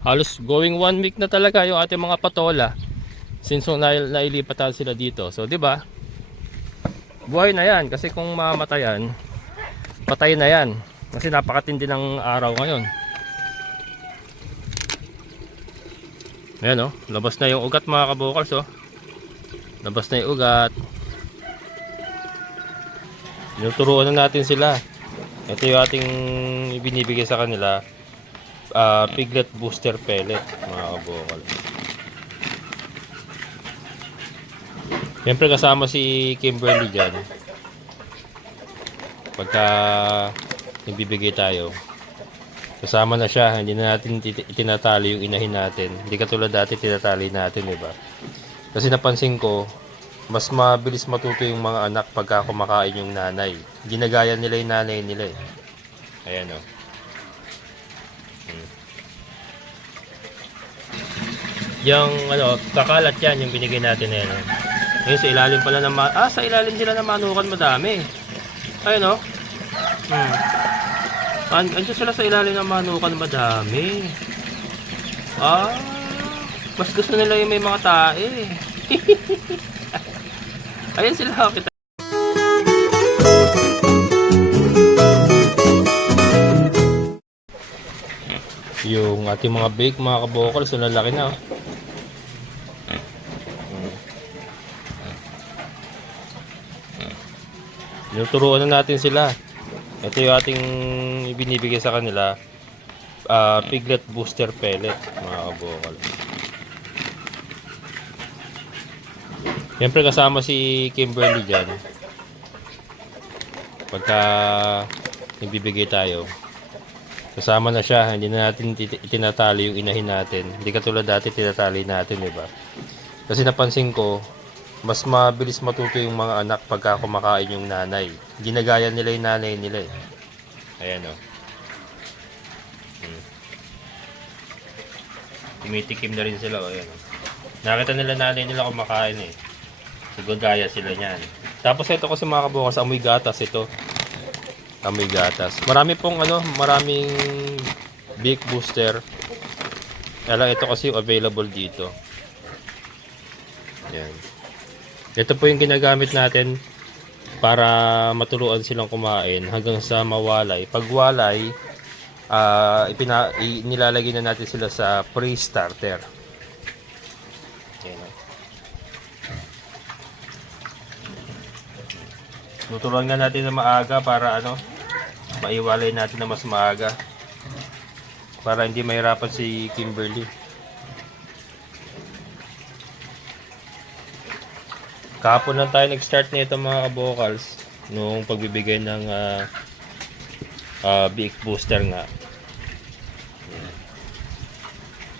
Halos going 1 week na talaga yung ating mga patola since nailipatan sila dito. So, 'di ba? Buhay na 'yan kasi kung mamatayan, patay na 'yan. Kasi napakatindi ng araw ngayon. Ayan oh, labas na yung ugat mga kabukals oh. Labas na yung ugat. Tinuturuan na natin sila. Ito yung ating ibinibigay sa kanila. Piglet booster pellet mga kabukal. Siyempre kasama si Kimberly dyan pagka ibibigay tayo, kasama na siya. Hindi na natin itinatali yung inahin natin, hindi katulad dati tinatali natin, diba? Kasi napansin ko mas mabilis matuto yung mga anak pagka kumakain yung nanay. Ginagaya nila yung nanay nila eh. Ayan o. Yung ano, kakalat yan, yung binigay natin na yan. Ngayon sa ilalim pala ng sa ilalim sila ng manukan madami. Ayun o. Andiyan sila sa ilalim ng manukan madami. Mas gusto nila yung may mga tae. Ayan sila kita. Yung ating mga bake mga kabokal, so lalaki na oh. Tinuturuan na natin sila. Ito yung ating ibinibigay sa kanila. Piglet booster pellet mga kabokal. Siyempre kasama si Kimberly dyan pagka ibibigay tayo, kasama na siya. Hindi na natin itinatali yung inahin natin, hindi katulad dati tinatali natin, diba? Kasi napansin ko mas mabilis matuto yung mga anak pagka kumakain yung nanay. Ginagaya nila yung nanay nila eh. Ayan o. Tumitikim na rin sila o. Ayan o. Nakita nila nanay nila kumakain eh. Gagaya sila niyan. Tapos ito kasi mga kabukas, amoy gatas ito. Amoy gatas. Marami pong maraming big booster. Kaya ito kasi yung available dito. Yan. Ito po yung ginagamit natin para maturuan silang kumain hanggang sa mawalay. Pag walay, nilalagay na natin sila sa pre-starter. Tuturuan nga natin na maaga para maiwalay natin na mas maaga. Para hindi mahirapan si Kimberly. Kahapon lang tayo nag-start nito mga kabokals, nung pagbibigay ng big booster nga.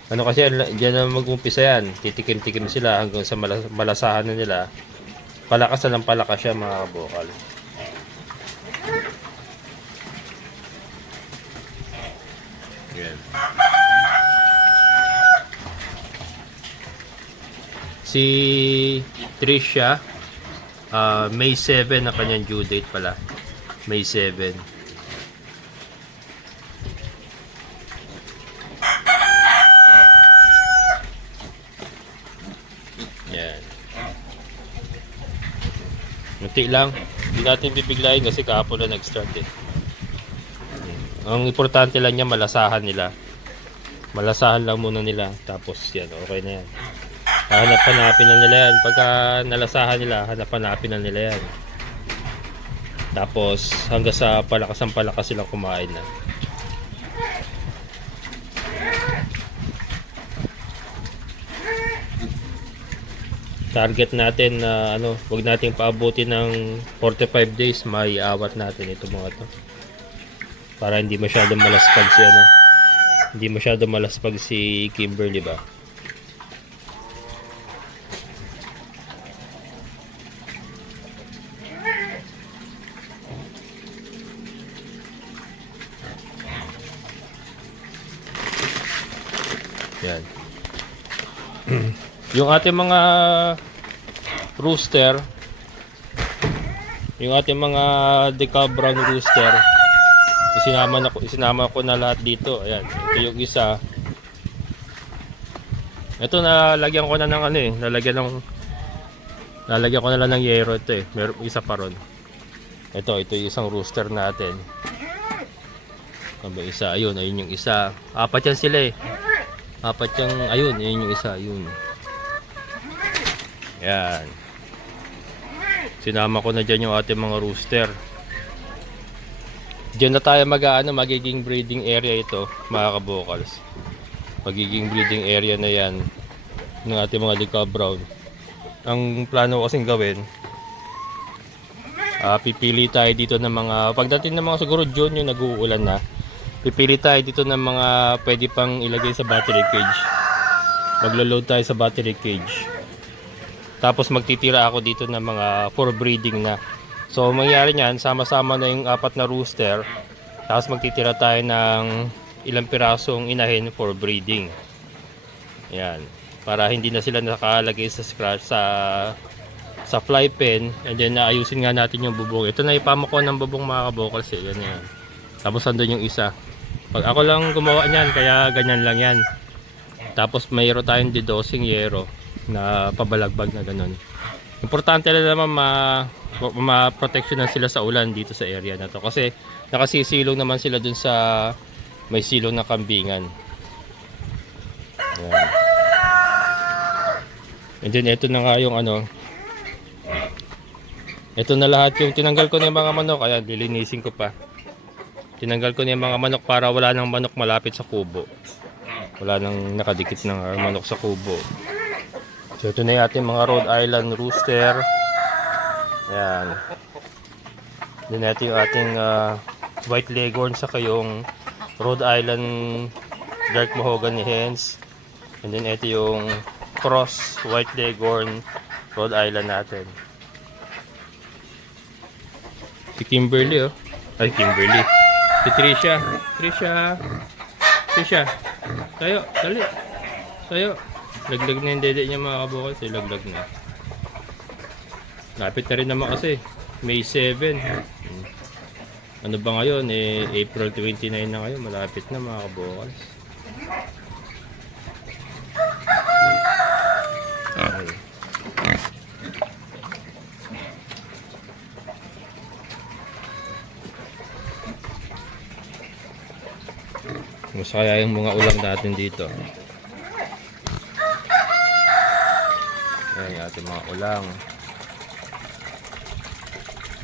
Ano kasi diyan na mag-umpisa yan, titikim-tikim sila hanggang sa malasahan na nila. Palakas na ng palakas siya mga kabokal. Yan. Si Trisha, May 7 na kanyang due date pala. May 7. Yan. Munti lang. Hindi natin bibiglayin kasi kahapon na nag-start eh. Ang importante lang niya malasahan nila. Malasahan lang muna nila. Tapos yan, okay na yan. Hanap-hanapin na nila yan. Pagka nalasahan nila, hanap-hanapin na nila yan. Tapos hanggang sa palakas silang kumain na. Target natin na wag nating paabuti ng 45 days, maiawat natin ito mga to. Para hindi masyadong malaspag si hindi masyadong malaspag si Kimberly ba? Yan. Yung ating mga rooster, yung ating mga decal brown rooster, isinama ko na lahat dito. Ayan, ito yung isa. Ito na lagyan ko na ng ano eh, lalagyan ko na lang ng yero ito eh. Meron isa pa ron. Ito yung isang rooster natin. Ano ba isa? Ayun yung isa. Apat yan sila eh. Apat yung, ayun yung isa, ayun. Yan. Sinama ko na dyan yung ating mga rooster. Diyan na tayo magiging breeding area ito, mga kabokals. Magiging breeding area na yan ng ating mga Lica Brown. Ang plano ko kasing gawin, pipili tayo dito ng mga, pagdating ng mga siguro June yung nag-uulan na, pipili tayo dito ng mga pwede pang ilagay sa battery cage. Maglo-load tayo sa battery cage. Tapos magtitira ako dito ng mga for breeding na. So mangyari niyan, sama-sama na yung apat na rooster. Tapos magtitira tayo ng ilang pirasong inahin for breeding. Yan. Para hindi na sila nakalagay sa scratch sa fly pen, and then naayusin nga natin yung bubong. Ito na ipamo ko ng bubong, mga kabokals eh. Ganyan. Tapos andun yung isa. Pag ako lang gumawa niyan, kaya ganyan lang yan. Tapos mayroon tayong didosing yero na pabalagbag na ganun. Importante na naman ma-protectionan sila sa ulan dito sa area na to. Kasi nakasisilong naman sila dun sa may silong ng kambingan. Ayan. And then ito na nga yung ano. Ito na lahat yung tinanggal ko na yung mga manok. Ayan, lilinisin ko pa. Tinanggal ko na yung mga manok para wala nang manok malapit sa kubo. Wala nang nakadikit ng manok sa kubo. So ito na yung ating mga Rhode Island rooster. Ayan. Then ito yung ating white leghorn sa kayong Rhode Island dark mahogany hens. And then ito yung cross white leghorn Rhode Island natin. Si Kimberly oh. Ay, Kimberly. Si Trisha. Trisha. Tayo, dali. Tayo. Laglag na yung dede niya, mga kabukals. Laglag na. Lapit na rin naman kasi. May 7. Ano ba ngayon? April 29 na ngayon. Malapit na, mga kabukals. Okay. Mas kaya yung mga ulam natin dito. Ayan yung ating mga ulam.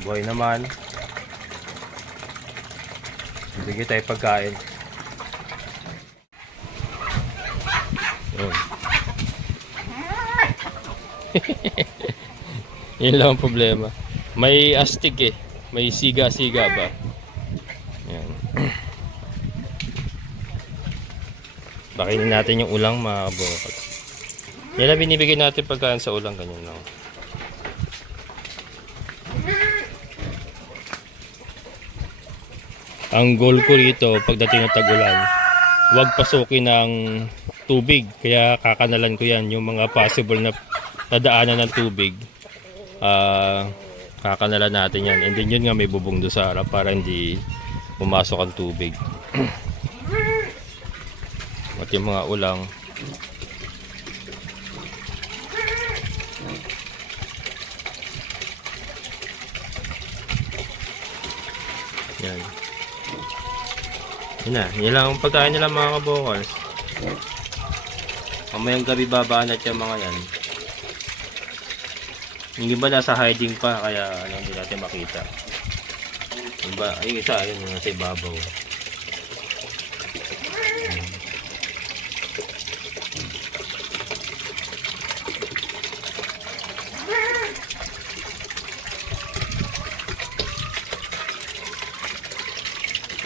Buhay naman. Bigay tayo pagkain. Yun. Yun lang ang problema. May astig eh. May siga-siga ba? Yan. Bakainin natin yung ulang, mga kabukals. Yan ang binibigay natin pagkain sa ulang, ganyan lang. Ang goal ko rito pagdating ng tag-ulan, huwag pasukin ng tubig. Kaya kakanalan ko yan, yung mga possible na nadaanan ng tubig. Kakanalan natin yan. And then yun nga, may bubong doon sa harap para hindi pumasok ang tubig. At yung mga ulang, yan. Yun na, yun lang ang pagkain nila, mga kabukals. Mamayang gabi babanat yung mga yan. Yung iba nasa hiding pa, kaya hindi natin makita. Yung isa, yun, nasa ibabaw.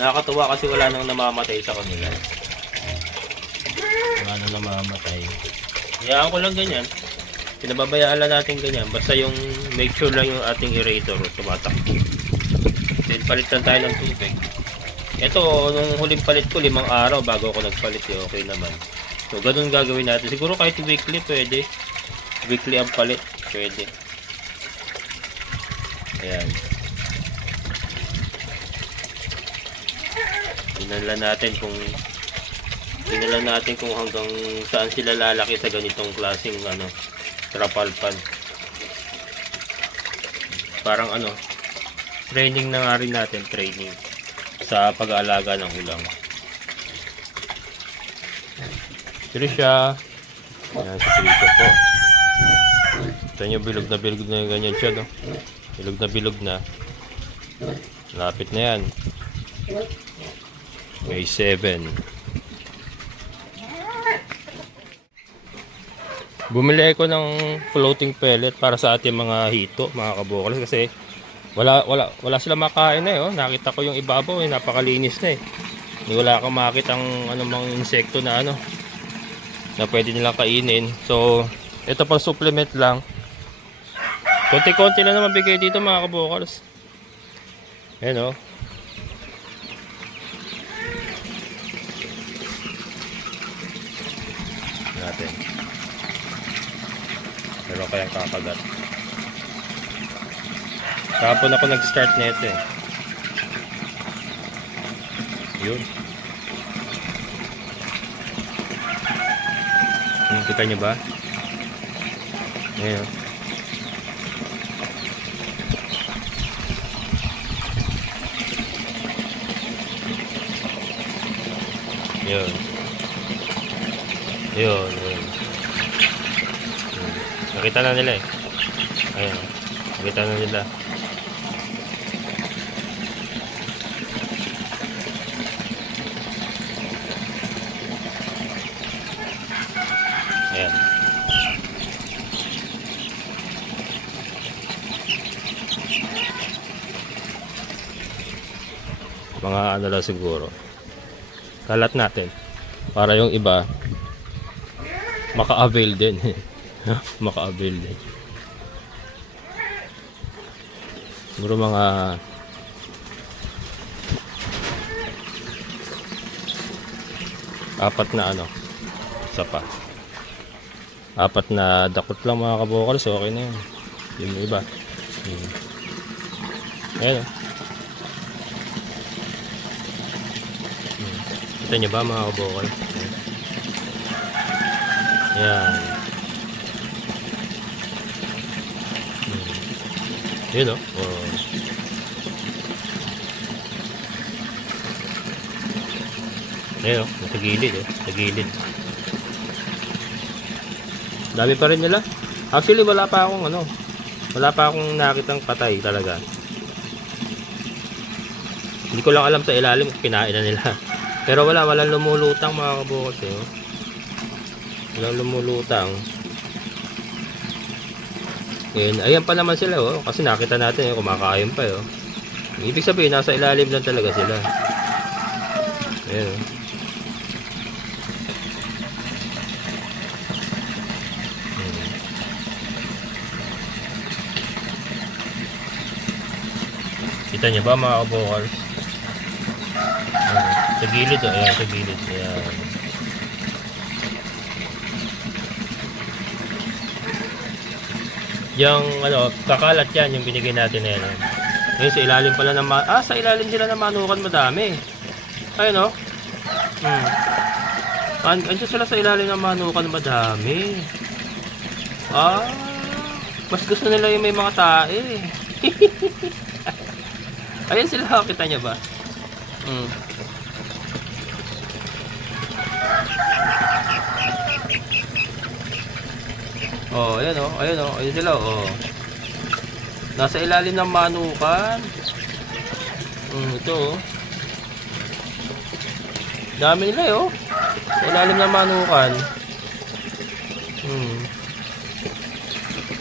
Nakakatuwa kasi wala nang namamatay sa kanila. Wala nang namamatay. Hayaan ko lang ganyan. Pinababayaan lang natin ganyan. Basta yung make sure lang yung ating aerator tumatakbo. Then palit lang tayo ng tubig. Ito, nung huling palit ko, 5 araw bago ako nagpalit. Okay naman. So, ganun gagawin natin. Siguro kahit weekly pwede. Weekly ang palit. Pwede. Ayan. Tingnan lang natin kung Tingnan lang natin kung hanggang saan sila lalaki sa ganitong klaseng trapal pan. Parang training na nga rin natin, training sa pag-aalaga ng ulang. Trisha. Yan, si Trisha po. Ito nyo, bilog na yung ganyan siya, no? Bilog na. Lapit na yan. May 7. Bumili ko ng floating pellet para sa ating mga hito, mga kabukals, kasi wala sila makain na oh. Nakita ko yung ibabaw napakalinis na eh. Wala kang makita ang anumang insekto na na pwede nilang kainin. So, ito pang supplement lang. Konti-konti lang naman bigay dito, mga kabukals. Ayan oh. Natin. Meron kayang kakagat. Kahapon ako nag-start nito eh. Yun. Kita nyo ba? Ayan. Yun. Yun. Nakita na nila eh. Ayan. Nakita na nila. Ayan. Mga lang siguro. Kalat natin. Para yung iba maka-avail din. Maka-avail din. Siguro mga apat na isa pa. Apat na dakot lang, mga kabukals, okay na yun. Yung iba. Ayan. Kita nyo ba, mga kabukals? Ayan. Yun oh. Ayan oh, sa gilid sa gilid. Dami pa rin nila. Actually wala pa akong nakitang patay talaga. Hindi ko lang alam sa ilalim kung kinain na nila. Pero walang lumulutang, mga kabukals eh. Walang lumulutang. Ayan pa naman sila oh, kasi nakita natin kumakain pa oh. Ibig sabihin nasa ilalim lang talaga sila. Ayan oh. Kita niyo ba, mga kabukals? Sa gilid oh, ayan sa gilid. Ayan. Yung kakalat yan, yung binigay natin na yan. Ngayon sa ilalim pala ng sa ilalim sila ng manukan, madami. Ayun oh. Andiyan sila sa ilalim ng manukan, madami. Mas gusto nila yung may mga tae. Ayan sila, kita niya ba? Oh, ayan oh, ayun sila oh. Nasa ilalim ng manukan. Ito oh. Dami nila oh. Sa ilalim ng manukan.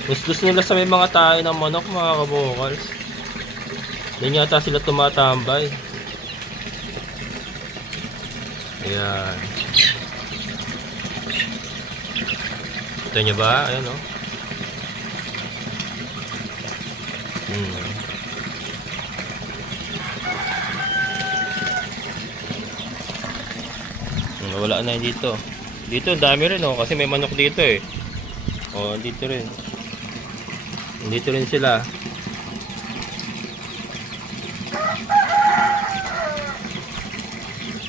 Gusto nila sa may mga tayo ng manok, mga kabukals. Diyan yata sila tumatambay. Ayan. Kita nyo ba? Ayan o. Wala na dito. Dito dami rin o. Kasi may manok dito eh. O, dito rin. Dito rin sila.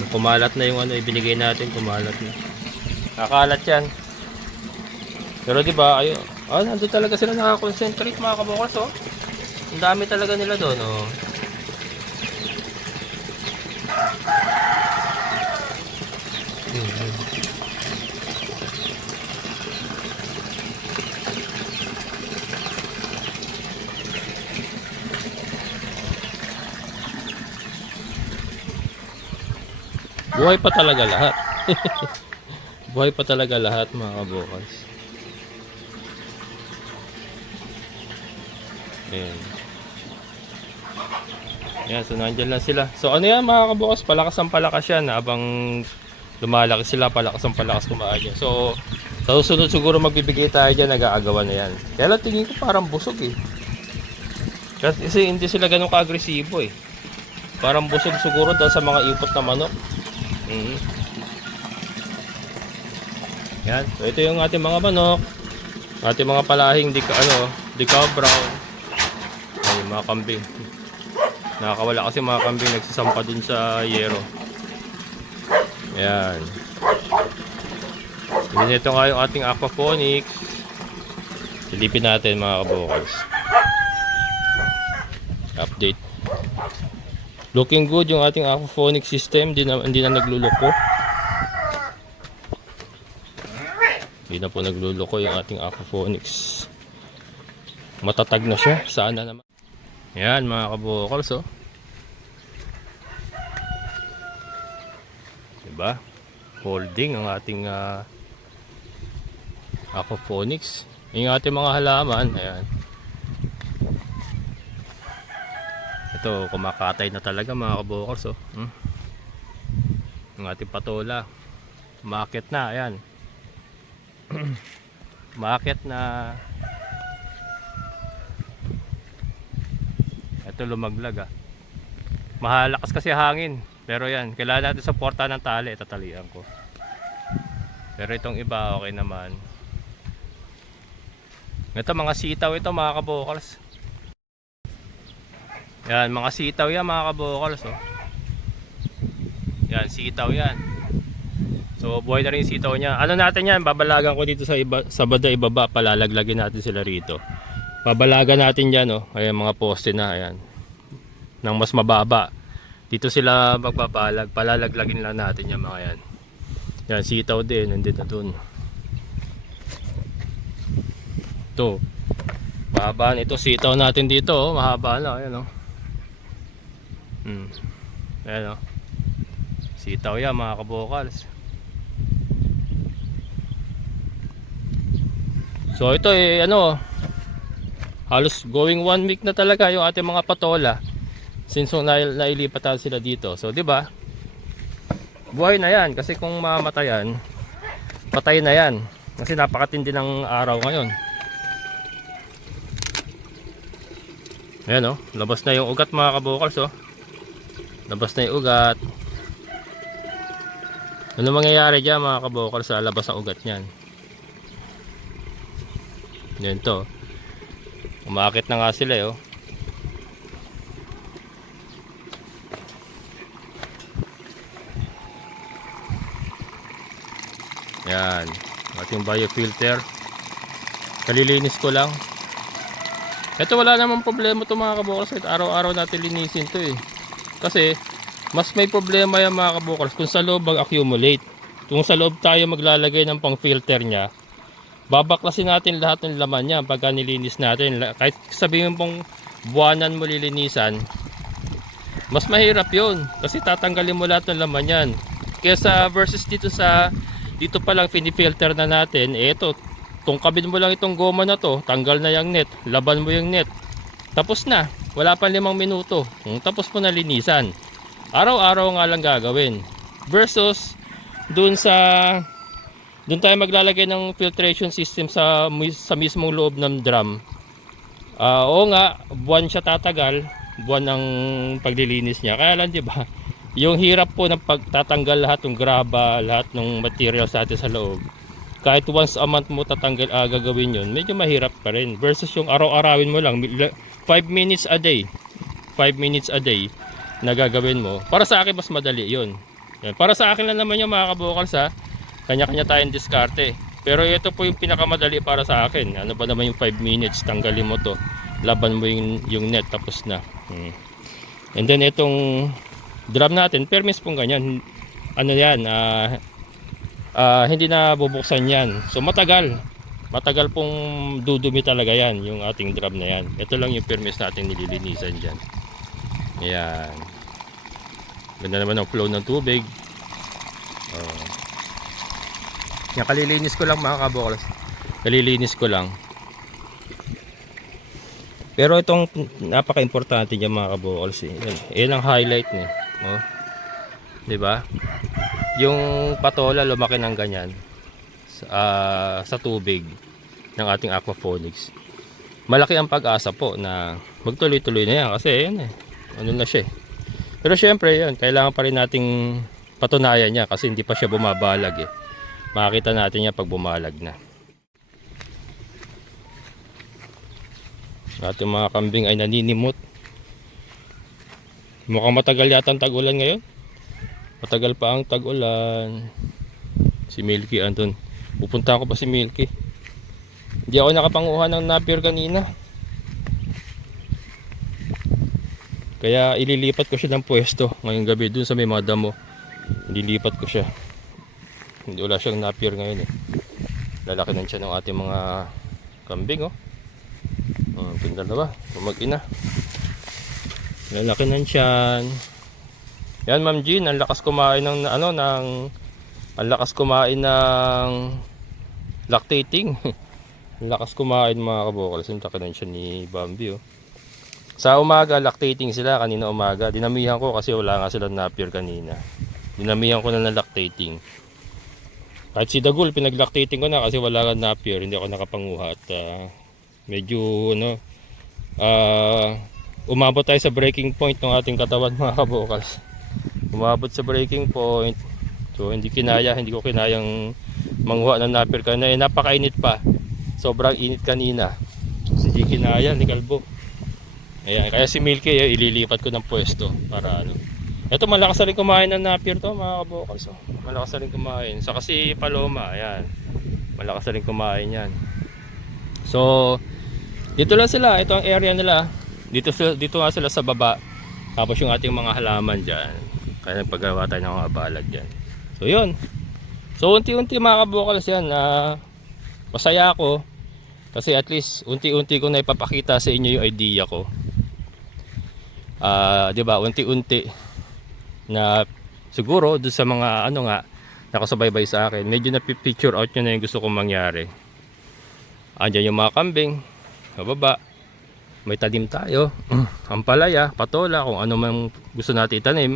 Kumalat na yung ano ibinigay natin, kumalat na. Nakalat yan. Pero di ba, ayun, nandun talaga sila nakakonsentrate mga kabukals, oh. Ang dami talaga nila doon, oh. Buhay pa talaga lahat. Buhay pa talaga lahat mga kabukals. Ayan. Ayan, so nandyan lang sila. So ano yan mga kabukals, palakas ang palakas yan. Habang lumalaki sila, palakas ang palakas kumaan yan. So sa susunod siguro magbibigay tayo dyan, nag-aagawan na yan. Kaya lang tingin ko parang busog eh. Kasi hindi sila ganun ka-agresibo eh. Parang busog siguro dahil sa mga ipot na manok. Yan, so ito yung ating mga manok, ating mga palahing decal brown. Ay, mga kambing. Nakakawala kasi mga kambing nagsasampa dun sa yero. Yan. Ito nga yung ating aquaponics. Silipin natin mga kabukals. Update. Looking good yung ating aquaponic system, hindi na nagluloko. Hindi na po nagluloko yung ating aquaponics. Matatag na siya, sana naman. Yan mga kabukals, oh. Diba? Holding ang ating aquaponics. Yung ating mga halaman, ayan. Ito, kumakatay na talaga mga kabukals, oh. Yung ating patola. Umaakit na, ayan. Umaakit na. Ito lumaglag, ah. Mahalakas kasi hangin. Pero yan, kailangan natin suporta ng tali. Tatalian ko. Pero itong iba, okay naman. Ito, mga sitaw ito mga kabukals. Yan, mga sitaw yan mga kabukals, oh. Yan, sitaw yan. So, buhay na rin yung sitaw niya. Ano natin yan, babalagan ko dito sa bada ibaba, palalaglagin natin sila rito. Babalagan natin yan, oh. Ayan, mga poste na, ayan. Nang mas mababa. Dito sila magbabalag, palalaglagin lang natin yan mga yan. Yan, sitaw din, nandito na dun. Ito. Mahaba nito, sitaw natin dito, oh. Mahaba na, ayan, oh. Ayan, oh. Sitaw yan mga kabukals. So ito halos going 1 week na talaga yung ating mga patola since nailipatan sila dito. So di ba? Buhay na yan kasi kung mamatayan, patay na yan kasi napakatindi ng araw ngayon. Ayan, oh, labas na yung ugat mga kabukals, oh. Labas na yung ugat. Ano mangyayari dyan mga kabukals sa labas ng ugat nyan? Yan to. Umakit na nga sila, oh. Yan. Ating biofilter. Kalilinis ko lang. Ito wala namang problema to mga kabukals. Araw-araw natin linisin to eh. Kasi mas may problema yan mga kabukals kung sa loob mag-accumulate. Kung sa loob tayo maglalagay ng pang filter nya, babaklasin natin lahat ng laman niya pagka nilinis natin. Kahit sabihin pong buwanan mo lilinisan, mas mahirap yun kasi tatanggalin mo lahat ng laman yan. Kaya versus dito pa lang pinifilter na natin, ito, tungkabin mo lang itong goma na to, tanggal na yung net, laban mo yung net, tapos na, wala pa 5 minuto, tapos mo na linisan. Araw-araw nga lang gagawin versus doon tayo maglalagay ng filtration system sa mismong loob ng drum. Oo nga, buwan siya tatagal, buwan ng paglilinis niya. Kaya lang, di ba, yung hirap po ng pagtatanggal lahat ng graba, lahat ng materials natin sa loob. Kahit once a month mo gagawin yun, medyo mahirap pa rin. Versus yung araw-arawin mo lang, 5 minutes a day. 5 minutes a day na gagawin mo. Para sa akin, mas madali yun. Yan. Para sa akin lang naman yung mga kabukals ha. Kanya-kanya tayong diskarte. Pero ito po yung pinakamadali para sa akin. Ano ba naman yung 5 minutes, tanggalin mo to. Laban mo yung net, tapos na. And then itong drum natin, permis pong ganyan. Ano yan, hindi na bubuksan yan. So matagal pong dudumi talaga yan, yung ating drum na yan. Ito lang yung permis natin nililinisan dyan. Ayan. Ganda naman ang flow ng tubig. Yan, kalilinis ko lang mga kabukals. Kalilinis ko lang. Pero itong napaka-importante niya mga kabukals. Yan ang highlight niya. Oh. 'Di ba? Yung patola lumaki ng ganyan sa tubig ng ating aquaponics. Malaki ang pag-asa po na magtuloy-tuloy na yan kasi yan ano na siya. Pero syempre yan, kailangan pa rin nating patunayan niya kasi hindi pa siya bumabalag eh. Makikita natin yan pag bumalag na. Ating mga kambing ay naninimot. Mukhang matagal yata ang tag-ulan ngayon. Matagal pa ang tag-ulan. Si Milky andun. Pupunta ko pa si Milky. Hindi ako nakapanguha ng napier kanina. Kaya ililipat ko siya ng pwesto ngayong gabi dun sa may mga damo. Ililipat ko siya. Hindi wala siyang napier ngayon eh. Lalaki ng tiyan ng ating mga kambing oh. Tingnan na ba? Mag-ina. Lalaki ng tiyan. Yan Ma'am Jean, ang lakas kumain ng ang lakas kumain ng lactating. Ang lakas kumain mga kabukals. Ang laki ng tiyan ni Bambi oh. Sa umaga lactating sila kanina umaga. Dinamihan ko kasi wala nga silang napier kanina. Dinamihan ko na ng lactating. Kahit si Dagul pinaglactating ko na kasi wala nga napier, hindi ako nakapanguha at medyo umabot tayo sa breaking point ng ating katawan mga kabukals. Umabot sa breaking point. So hindi ko kinayang manguha ng napier kanina. Napakainit pa. Sobrang init kanina. So, hindi kinaya ni Kalbo. Ayan, kaya si Milky ililipat ko ng pwesto para ano. Ito malakas na rin kumain ng napier to mga kabukals. Malakas na rin kumain. Sa kasi Paloma, ayan. Malakas na rin kumain yan. So, dito lang sila. Ito ang area nila. Dito nga sila sa baba. Tapos yung ating mga halaman dyan. Kaya nagpagawa tayo ng mga balag dyan. So, yun. So, unti-unti mga kabukals yan. Masaya ako. Kasi at least, unti-unti ko na ipapakita sa inyo yung idea ko. Diba? Unti-unti na siguro doon sa mga nakasubaybay sa akin, medyo na-picture out nyo na yung gusto kong mangyari. Andyan yung mga kambing sa baba, may tanim tayo, ampalaya, patola, kung ano man gusto natin itanim.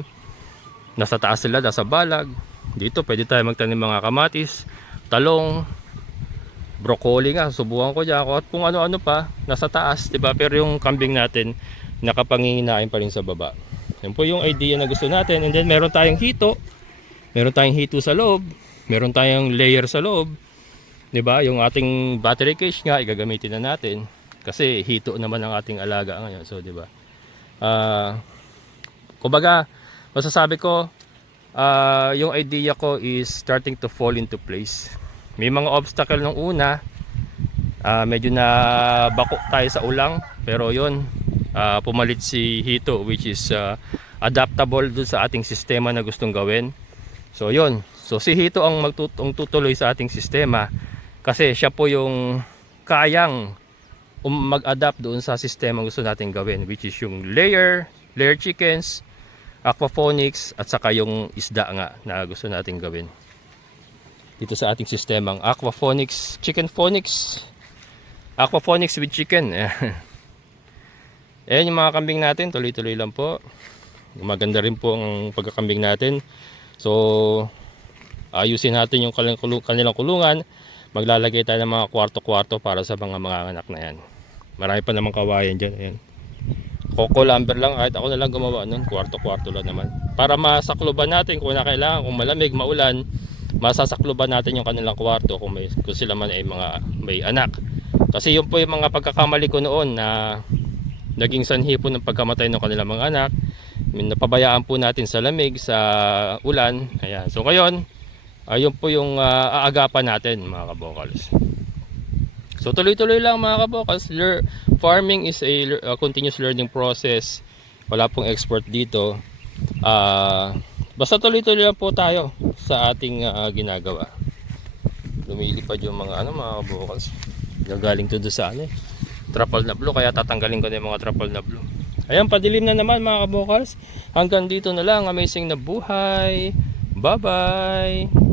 Nasa taas sila, nasa balag. Dito pwede tayo magtanim mga kamatis, talong, broccoli nga, subukan ko dyan at kung ano-ano pa nasa taas, diba? Pero yung kambing natin nakapanginginain pa rin sa baba. Yan po yung idea na gusto natin. And then meron tayong hito. Meron tayong hito sa loob. Meron tayong layer sa loob. 'Di ba? Yung ating battery cage nga igagamitin na natin kasi hito naman ang ating alaga ngayon. So 'di ba? Kumbaga, masasabi ko yung idea ko is starting to fall into place. May mga obstacle nung una. Medyo na bako tayo sa ulang, pero 'yun pumalit si Hito which is adaptable dun sa ating sistema na gustong gawin. So yun, so si Hito ang tutuloy sa ating sistema kasi siya po yung kayang mag-adapt doon sa sistema gusto natin gawin, which is yung layer chickens, aquaponics at saka yung isda nga na gusto natin gawin dito sa ating sistemang aquaponics, chicken phonics, aquaponics with chicken. Ayan yung mga kambing natin, tuloy-tuloy lang po. Maganda rin po ang pagkakambing natin. So, ayusin natin yung kanilang kulungan. Maglalagay tayo ng mga kwarto-kwarto para sa mga anak na yan. Marami pa namang kawayan dyan. Ayan. Coco lumber lang, kahit ako na lang gumawa nun. Kwarto-kwarto lang naman. Para masakluban natin kung kailangan, kung malamig, maulan, masasakluban natin yung kanilang kwarto kung sila man ay may anak. Kasi yun po yung mga pagkakamali ko noon na naging sanhi po ng pagkamatay ng kanilang mga anak. napabayaan po natin sa lamig, sa ulan. Ayan. So ngayon, ayun po yung aagapan natin mga kabokals. So tuloy-tuloy lang mga kabokals. Farming is a continuous learning process. Wala pong expert dito. Basta tuloy-tuloy lang po tayo sa ating ginagawa. Lumilipad yung mga mga kabokals. Gagaling to do sa trapal na blue, kaya tatanggalin ko na yung mga trapal na blue. Ayan, padilim na naman mga kabokals. Hanggang dito na lang, amazing na buhay. Bye bye.